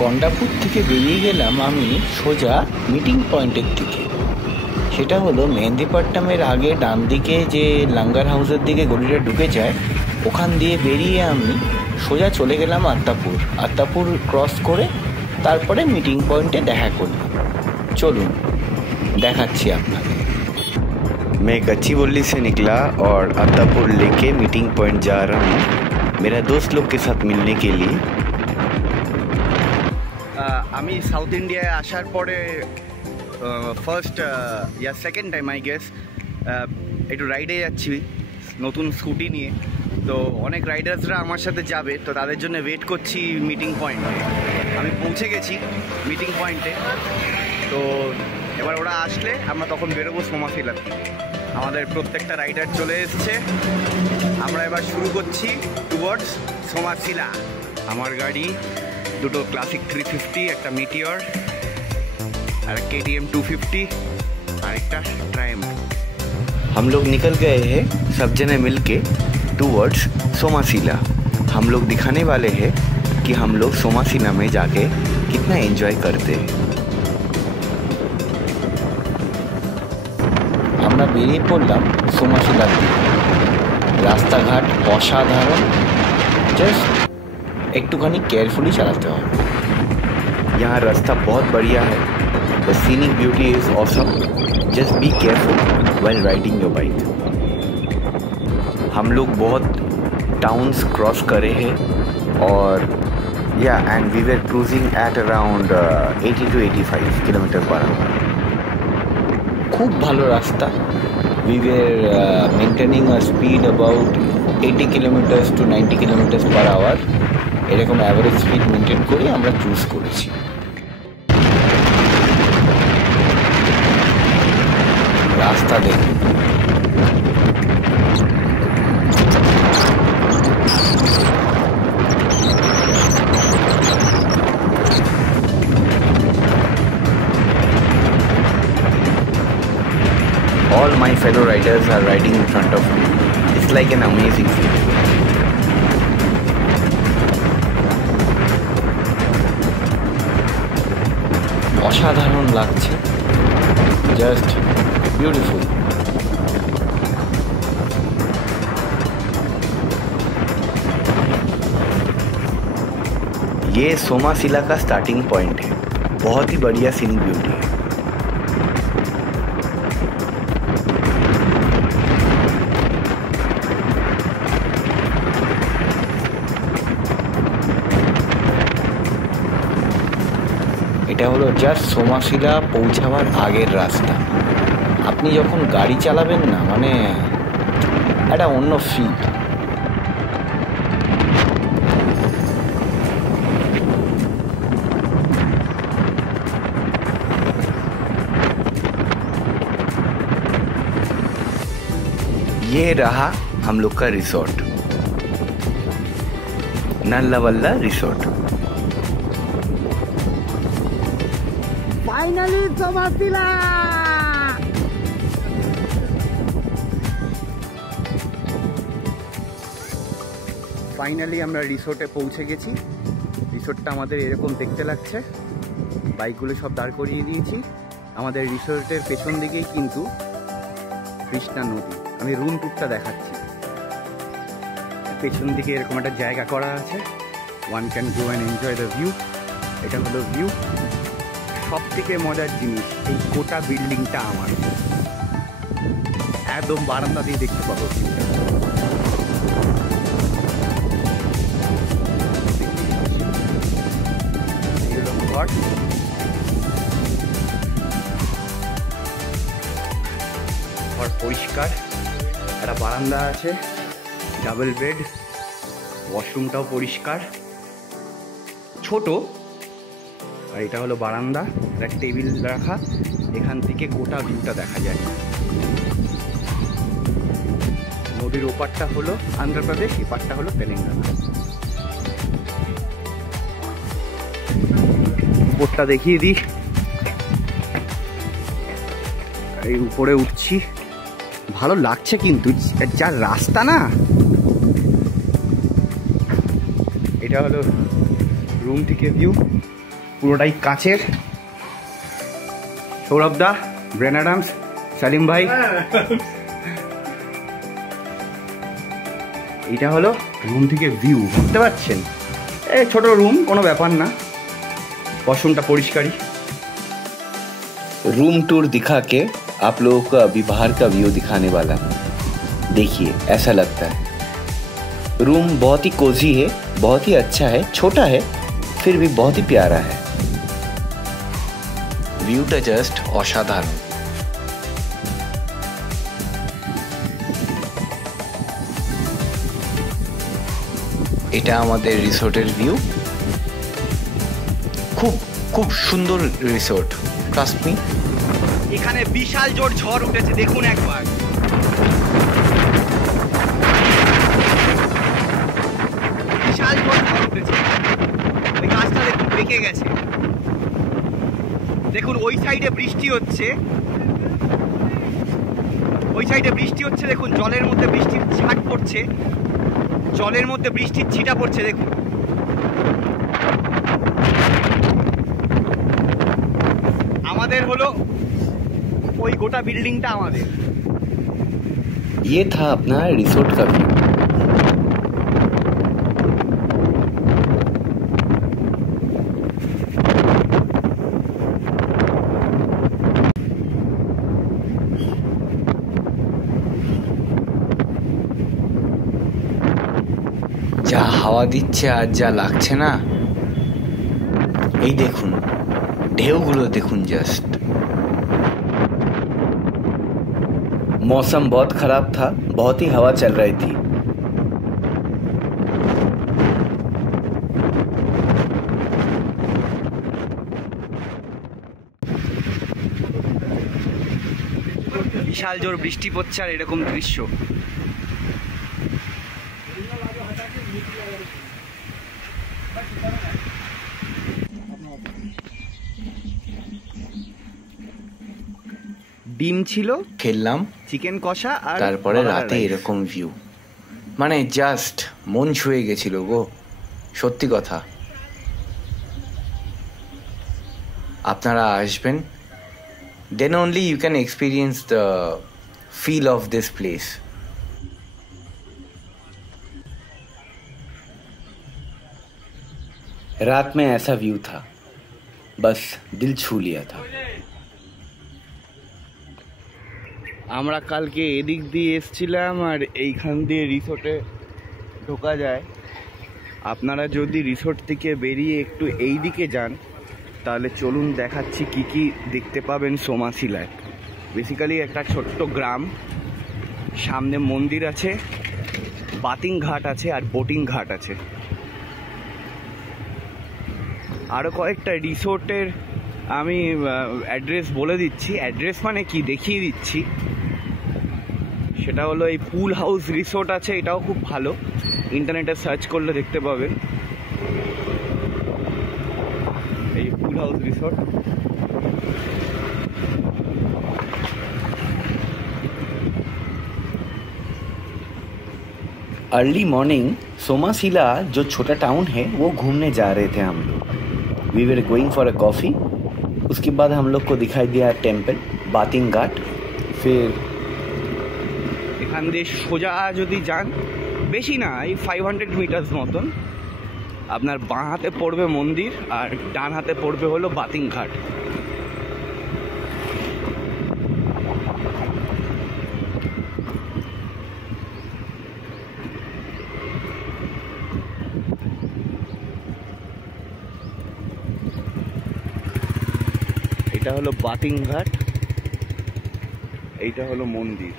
গন্ডাপুর থেকে বেরিয়ে গেলাম আমি সোজা মিটিং পয়েন্টের দিকে। সেটা হলো মেহেন্দিপট্টমের আগে ডান দিকে যে লাঙ্গার হাউসের দিকে গলিটা ঢুকে যায়, ওখান দিয়ে বেরিয়ে আমি সোজা চলে গেলাম আত্মাপুর। আত্মাপুর ক্রস করে তারপরে মিটিং পয়েন্টে দেখা করলাম। চলুন দেখাচ্ছি আপনাকে। मैं गच्चीबोली से निकला और अत्तापुर लेके मीटिंग पॉइंट जा रहा हूँ मेरा दोस्त लोग के साथ मिलने के लिए। আমি সাউথ ইন্ডিয়ায় আসার পরে first yeah second time I guess একটু রাইডে যাচ্ছি নতুন স্কুটি নিয়ে। তো অনেক রাইডার্সরা আমার সাথে যাবে, তো তাদের জন্য ওয়েট করছি মিটিং পয়েন্টে। আমি পৌঁছে গেছি মিটিং পয়েন্টে, তো এবার ওরা আসলে আমরা তখন বেরোবো সোমাশিলার দিকে। আমাদের প্রত্যেকটা রাইডার চলে এসছে, আমরা এবার শুরু করছি টুয়ার্ডস সোমাশিলা। আমার গাড়ি দুটো ক্লাসিক 350, একটা মিটিওর और KTM 250 और एक ट्रायम्फ। हम लोग निकल गए हैं सब जने मिलके टूवर्ड्स सोमाशिला। हम लोग दिखाने वाले हैं कि हम लोग सोमाशिला में जाके कितना एंजॉय करते हैं। আমরা বেরিয়ে পড়লাম সোমাশিলার দিকে। রাস্তাঘাট অসাধারণ, জাস্ট একটুখানি কেয়ারফুলি চালাতে হবে। यहाँ रास्ता बहुत बढ़िया है, the scenic beauty is awesome, just be careful while riding your bike। हम लोग बहुत टाउन्स क्रॉस करे हैं और and we were cruising at around 80 to 85 kilometre per hour. খুব ভালো রাস্তা। We were maintaining a speed about 80 kilometers to 90 kilometers per hour, এরকম অ্যাভারেজ স্পিড মেনটেন করে আমরা ক্রুজ করেছি। রাস্তা দেখুন, All my fellow riders are riding in front of me. It's like an amazing feeling. অসাধারণ লাগছে, জাস্ট বিউটিফুল। ये सोमाशिला का स्टार्टिंग पॉइंट है, बहुत ही बढ़िया सीनिक ब्यूटी है। এটা হলো জাস্ট সোমাশিলা পৌঁছাবার আগের রাস্তা। আপনি যখন গাড়ি চালাবেন না, মানে একটা অন্য ফিল। ये रहा हम लोग का रिसोर्ट, नल्लावल्ला रिसोर्ट। ফাইনালি সোমাশিলা। ফাইনালি আমরা রিসোর্টে পৌঁছে গেছি। রিসোর্টটা আমাদের এরকম দেখতে লাগছে। বাইকগুলো সব দাঁড় করিয়ে দিয়েছি। আমাদের রিসোর্টের পেছন দিকেই কিন্তু কৃষ্ণা নদী। আমি রুম টুরটা দেখাচ্ছি। পেছন দিকে এরকম একটা জায়গা করা আছে, one can go and enjoy the view. এটা হলো ভিউ। সব থেকে মজার জিনিস, এই গোটা বিল্ডিংটা আমার একদম বারান্দা দিয়ে দেখতে পাবো। ঘর পরিষ্কার, একটা বারান্দা আছে, ডাবল বেড, ওয়াশরুমটাও পরিষ্কার, ছোট। আর এটা হলো বারান্দা, একটা টেবিল রাখা, এখান থেকে গোটা ভিউটা দেখা যায়। নদীর ওপারটা হলো অন্ধ্রপ্রদেশ, এপারটা হলো তেলেঙ্গানা। উপরটা দেখিয়ে দিই। এই উপরে উঠছি, ভালো লাগছে কিন্তু যা রাস্তা না। এটা হলো রুম থেকে ভিউ। পুরোটাই কাচের। সৌরভ দা, ব্রেন অ্যাডামস, সালিম ভাই, এটা হলো রুম থেকে ভিউ, বুঝতে পারছেন? ছোট রুম, কোনো ব্যাপার না, ওয়াশরুমটা পরিষ্কারই। रूम टूर दिखा के आप लोगों को अभी बाहर का व्यू दिखाने वाला हूँ। देखिए ऐसा लगता है। रूम बहुत ही कोजी है, बहुत ही अच्छा है, छोटा है फिर भी बहुत ही प्यारा है। ভিউটা জাস্ট অসাধারণ। এটা আমাদের রিসোর্টের ভিউ। খুব খুব সুন্দর রিসোর্ট, ট্রাস্ট মি। এখানে বিশাল জোর ঝড় উঠেছে, দেখুন একবার। বিশাল জোর ঝড় উঠেছে, ওই গাছটা দেখুন বেঁকে গেছে। দেখুন ওই সাইডে বৃষ্টি হচ্ছে, ওই সাইডে বৃষ্টি হচ্ছে, দেখুন জলের মধ্যে বৃষ্টির ছাট পড়ছে, জলের মধ্যে বৃষ্টির ছিটা পড়ছে, দেখুন। আমাদের হলো ওই গোটা বিল্ডিংটা আমাদের। ये था अपना रिसोर्ट का व्यू। যা হাওয়া দিচ্ছে আর যা লাগছে না, এই দেখুন ঢেউগুলো দেখুন জাস্ট। मौसम बहुत खराब था, बहुत ही हवा चल रही थी। বিশাল জোর বৃষ্টি পড়ছে আর এরকম দৃশ্য। ডিম ছিল, খেললাম, চিকেন কষা, আর তারপরে রাতে এরকম ভিউ, মানে জাস্ট মন ছুঁয়ে গেছিল গো, সত্যি কথা। আপনারা আসবেন, then only you can experience the feel of this place. रात में ऐसा व्यू था, बस दिल छू लिया था। আমরা কালকে এদিক দিয়ে এসছিলাম আর এইখান দিয়ে রিসোর্টে ঢোকা যায়। আপনারা যদি রিসোর্ট থেকে বেরিয়ে একটু এই দিকে যান তাহলে চলুন দেখাচ্ছি কি কি দেখতে পাবেন সোমাশিলায়। বেসিক্যালি একটা ছোট্ট গ্রাম, সামনে মন্দির আছে, বাতিং ঘাট আছে আর বোটিং ঘাট আছে। আরও কয়েকটা রিসোর্টের আমি অ্যাড্রেস বলে দিচ্ছি, অ্যাড্রেস মানে কি দেখিয়ে দিচ্ছি। সেটা হলো এই পুল হাউস রিসোর্ট আছে, এটাও খুব ভালো, ইন্টারনেটে সার্চ করলে দেখতে পাবেন। এই pool house resort. Early morning Somasila जो छोटा टाउन है वो घूमने जा रहे थे हम लोग। We were going for a coffee. उसके बाद हम लोग को दिखाई दिया टेम्पल, बातिंग घाट। फिर এখান দিয়ে সোজা যদি যান, বেশি না, এই 500 মিটার্স মতন, আপনার বাঁ হাতে পড়বে মন্দির আর ডান হাতে পড়বে হলো বাতিং ঘাট। এটা হলো বাতিং ঘাট, এইটা হলো মন্দির,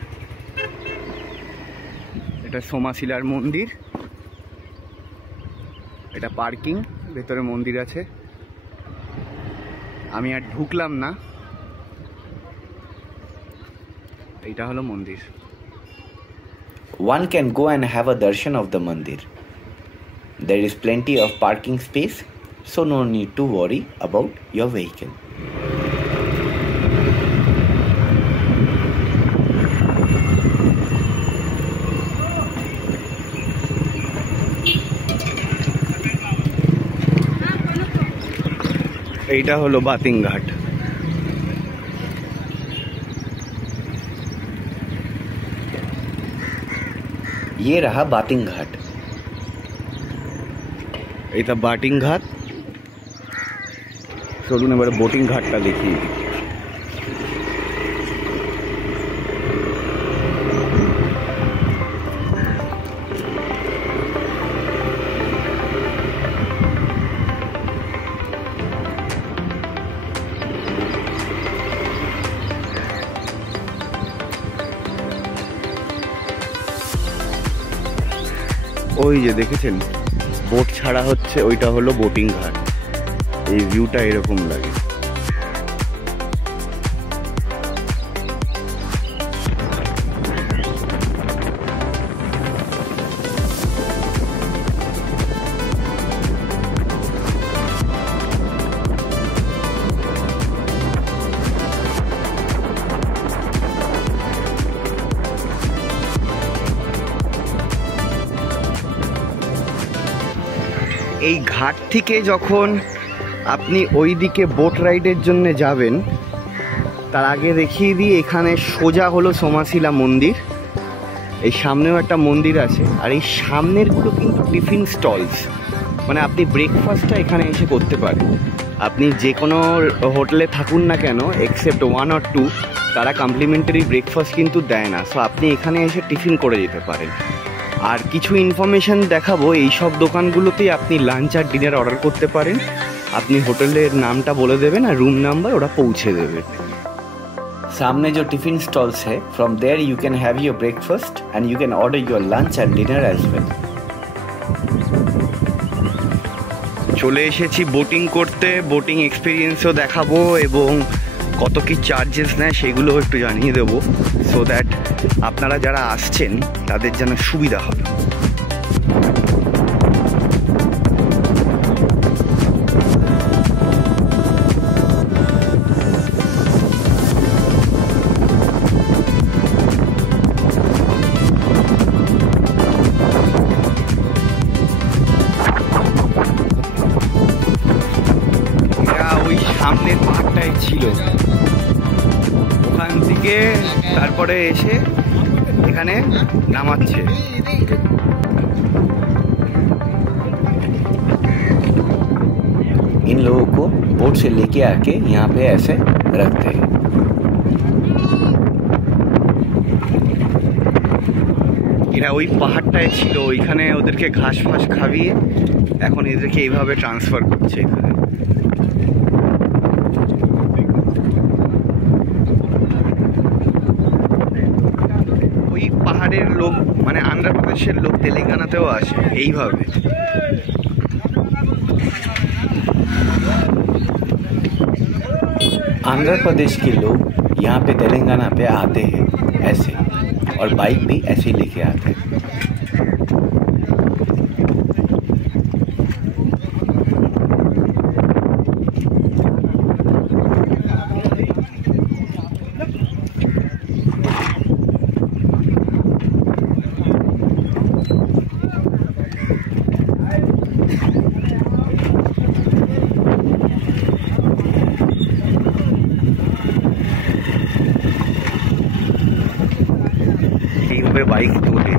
এটা সোমাশিলার মন্দির, এটা পার্কিং, ভেতরে মন্দির আছে। আমি আর ঢুকলাম না, এইটা হলো মন্দির। one can go and have a darshan of the mandir. There is plenty of parking space, so no need to worry about your vehicle. এইটা হলো বাতিং ঘাট। ये रहा बातिंग घाट। এটা বাটিং ঘাট। চলুন এবারে বোটিং ঘাটটা দেখি। ওই যে দেখেছেন বোট ছাড়া হচ্ছে, ওইটা হলো বোটিং ঘাট। এই ভিউটা এরকম লাগে। এই ঘাট থেকে যখন আপনি ওই দিকে বোট রাইডের জন্য যাবেন, তার আগে দেখিয়ে দিই এখানে সোজা হলো সোমাশিলা মন্দির। এই সামনেও একটা মন্দির আছে, আর এই সামনেরগুলো কিন্তু টিফিন স্টলস, মানে আপনি ব্রেকফাস্টটা এখানে এসে করতে পারেন। আপনি যে কোনো হোটেলে থাকুন না কেন, এক্সেপ্ট 1 or 2, তারা কমপ্লিমেন্টারি ব্রেকফাস্ট কিন্তু দেয় না। সো আপনি এখানে এসে টিফিন করে যেতে পারেন। আর কিছু ইনফরমেশন দেখাবো, এই সব দোকানগুলোতেই আপনি লাঞ্চ আর ডিনার অর্ডার করতে পারেন। আপনি হোটেলের নামটা বলে দেবেন আর রুম নাম্বার, ওরা পৌঁছে দেবে। सामने जो टिफिन स्टॉल्स है, from there you can have your breakfast and you can order your lunch and dinner as well. চলে এসেছি বোটিং করতে, বোটিং এক্সপিরিয়েন্সও দেখাবো এবং কত কি চার্জেস নেয় সেগুলো একটু জানিয়ে দেবো, সো দ্যাট আপনারা যারা আসছেন তাদের যেন সুবিধা হবে। ওই সামনের পাহাড়টাই ছিল, ওখান থেকে তারপরে এসে এখানে নামাচ্ছে। इन लोगों को बोट से लेके आके यहाँ पे ऐसे रखते हैं। এরা ওই পাহাড়টায় ছিল, ওইখানে ওদেরকে ঘাস ফাস খাইয়ে এখন এদেরকে এইভাবে ট্রান্সফার করছে এখানে। ওই পাহাড়ের লোক, মানে আন্ধ্রপ্রদেশের লোক তেলেঙ্গানাতেও আসে এইভাবে। आंध्र प्रदेश के लोग यहाँ पे तेलंगाना पे आते हैं ऐसे, और बाइक भी ऐसे ही लेके आते हैं। এইভাবে বাইক তোলে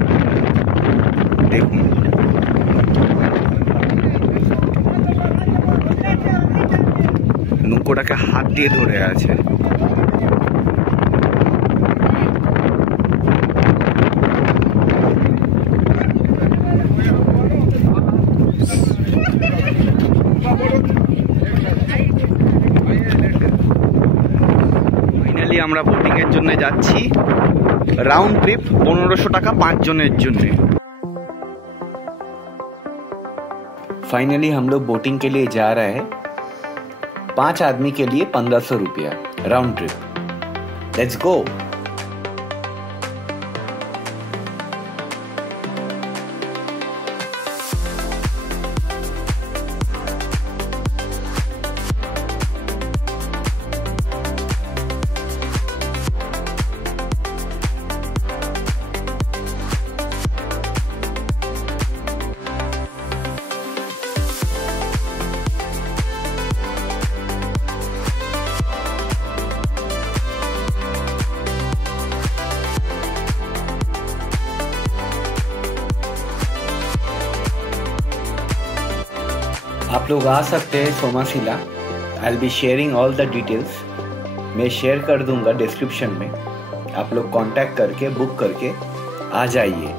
দেখুন। নৌকোটাকে হাত দিয়ে ধরে আছে। ফাইনালি আমরা বোটিং এর জন্য যাচ্ছি। राउंड ट्रिप 1500 টাকা 5 জনের জন্য। फाइनली हम लोग बोटिंग के लिए जा रहे हैं। 5 आदमी के लिए 1500 रुपया राउंड ट्रिप। Let's go. आप लोग आ सकते हैं Somasila. I will be sharing all the details, मैं शेयर कर दूंगा डिस्क्रिप्शन में। आप लोग कांटेक्ट करके बुक करके आ जाइए।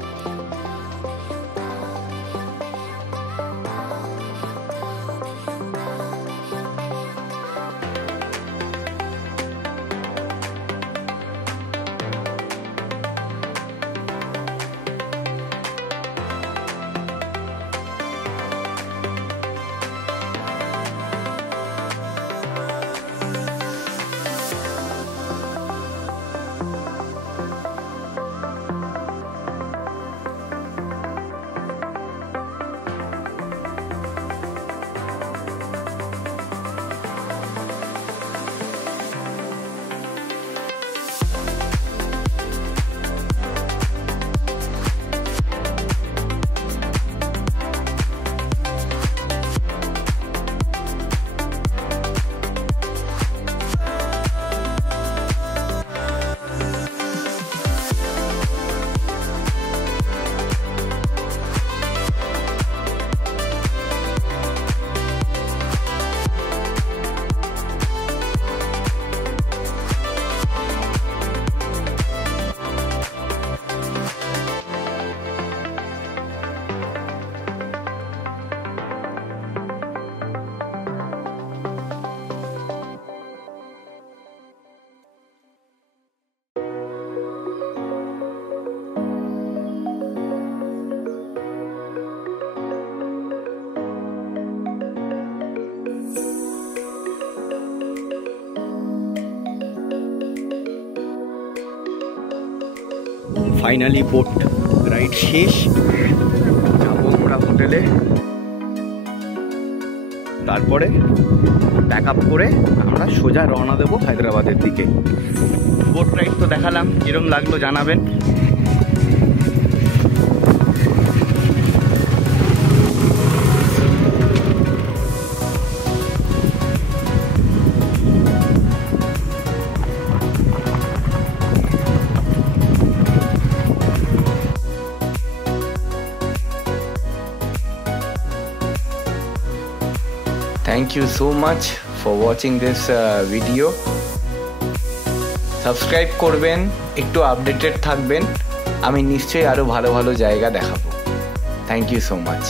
ফাইনালি বোট রাইড শেষ, যাবো আমরা হোটেলে, তারপরে প্যাক আপ করে আমরা সোজা রওনা দেবো হায়দ্রাবাদের দিকে। বোট রাইড তো দেখালাম, কিরম লাগলো জানাবেন। Thank you so much for watching this video. Subscribe করবেন, একটু আপডেটেড থাকবেন। আমি নিশ্চয়ই আরো ভালো ভালো জায়গা দেখাবো। Thank you so much.